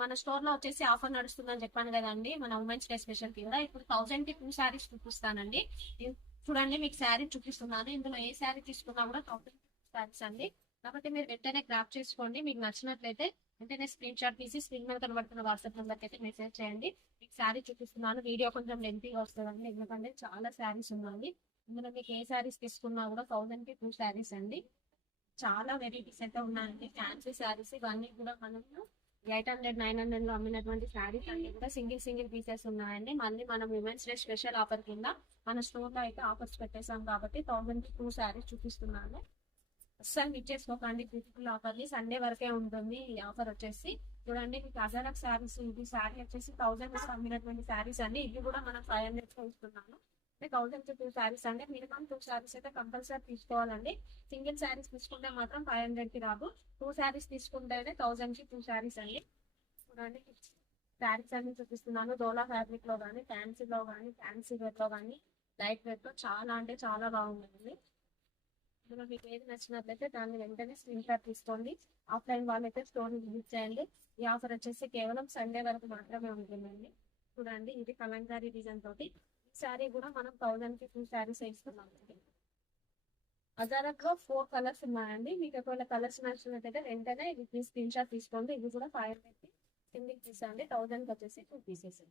మన స్టోర్ లో వచ్చేసి ఆఫర్ నడుస్తుందని చెప్పాను కదండి, మన ఉమెన్స్ డే స్పెషల్ కింద ఇప్పుడు 1000 కి 2 శారీస్ చూపిస్తానండి. చూడండి, మీకు శారీ చూపిస్తున్నాను. ఇందులో ఏ శారీ తీసుకున్నా కూడా 1000 శారీస్ అండి. కాబట్టి మీరు వెంటనే గ్రాప్ చేసుకోండి. మీకు నచ్చినట్లయితే వెంటనే స్క్రీన్ షాట్ తీసి స్క్రీన్ మీద కనబడుతున్న వాట్సాప్ నెంబర్ కి అయితే మెసేజ్ చేయండి. మీకు శారీ చూపిస్తున్నాను. వీడియో కొంచెం లెంతీగా వస్తుందండి, ఎందుకంటే చాలా శారీస్ ఉన్నాయి. ఇందులో మీకు ఏ శారీస్ తీసుకున్నా కూడా 1000 కి 2 శారీస్ అండి. చాలా వెరైటీస్ అయితే ఉన్నాయండి. ఫ్యాన్సీ శారీస్ ఇవన్నీ కూడా మనము 800, 900 లో అమ్మినటువంటి శారీస్ అన్ని కూడా సింగిల్ సింగిల్ పీసెస్ ఉన్నాయండి. మళ్ళీ మనం విమెన్స్ డే స్పెషల్ ఆఫర్ కింద మన స్టోర్ లో అయితే ఆఫర్స్ పెట్టేసాం కాబట్టి 1000 కి 2 శారీస్ చూపిస్తున్నాను. అస్సలు మిస్ చేసుకోకండి. బ్యూటిఫుల్ ఆఫర్ ని సండే వరకే ఉంటుంది. ఈ ఆఫర్ వచ్చేసి చూడండి, మీకు అజారక్ శారీస్, ఇది శారీ వచ్చేసి 1000 అమ్మినటువంటి శారీస్ అండి. ఇది కూడా మనం 500 కి ఇస్తున్నాను. 1000 కి 2 శారీస్ అంటే మినిమం 2 శారీస్ అయితే కంపల్సరీ తీసుకోవాలండి. సింగిల్ శారీస్ తీసుకుంటే మాత్రం 500 కి రాదు. 2 శారీస్ తీసుకుంటేనే 1000 కి 2 శారీస్ అండి. చూడండి, శారీస్ అన్ని చూపిస్తున్నాను. డోలా ఫ్యాబ్రిక్ లో కానీ, ఫ్యాన్సీలో కానీ, ఫ్యాన్సీ వేర్ లో కానీ, లైట్ వేర్ లో చాలా అంటే చాలా బాగుంటుంది. ఇందులో మీకు ఏది నచ్చినట్లయితే దాన్ని వెంటనే స్క్రీన్ షాట్ తీసుకోండి. ఆఫ్లైన్ వాళ్ళైతే స్టోర్ విజిట్ చేయండి. ఈ ఆఫర్ వచ్చేసి కేవలం సండే వరకు మాత్రమే ఉంటుందండి. చూడండి, ఇది కలంకారీ డిజైన్ తోటి శారీ కూడా మనం 1000 కి 2 శారీస్ ఇస్తున్నామండి. అజారక్ లో 4 కలర్స్ ఉన్నాయండి. మీకు ఒకవేళ కలర్స్ నచ్చినట్టయితే వెంటనే ఇది స్క్రీన్ షాట్ తీసుకోండి. ఇది కూడా 500 కి సింగిల్ పీస్ అండి. 1000 కి వచ్చేసి 2 పీసెస్.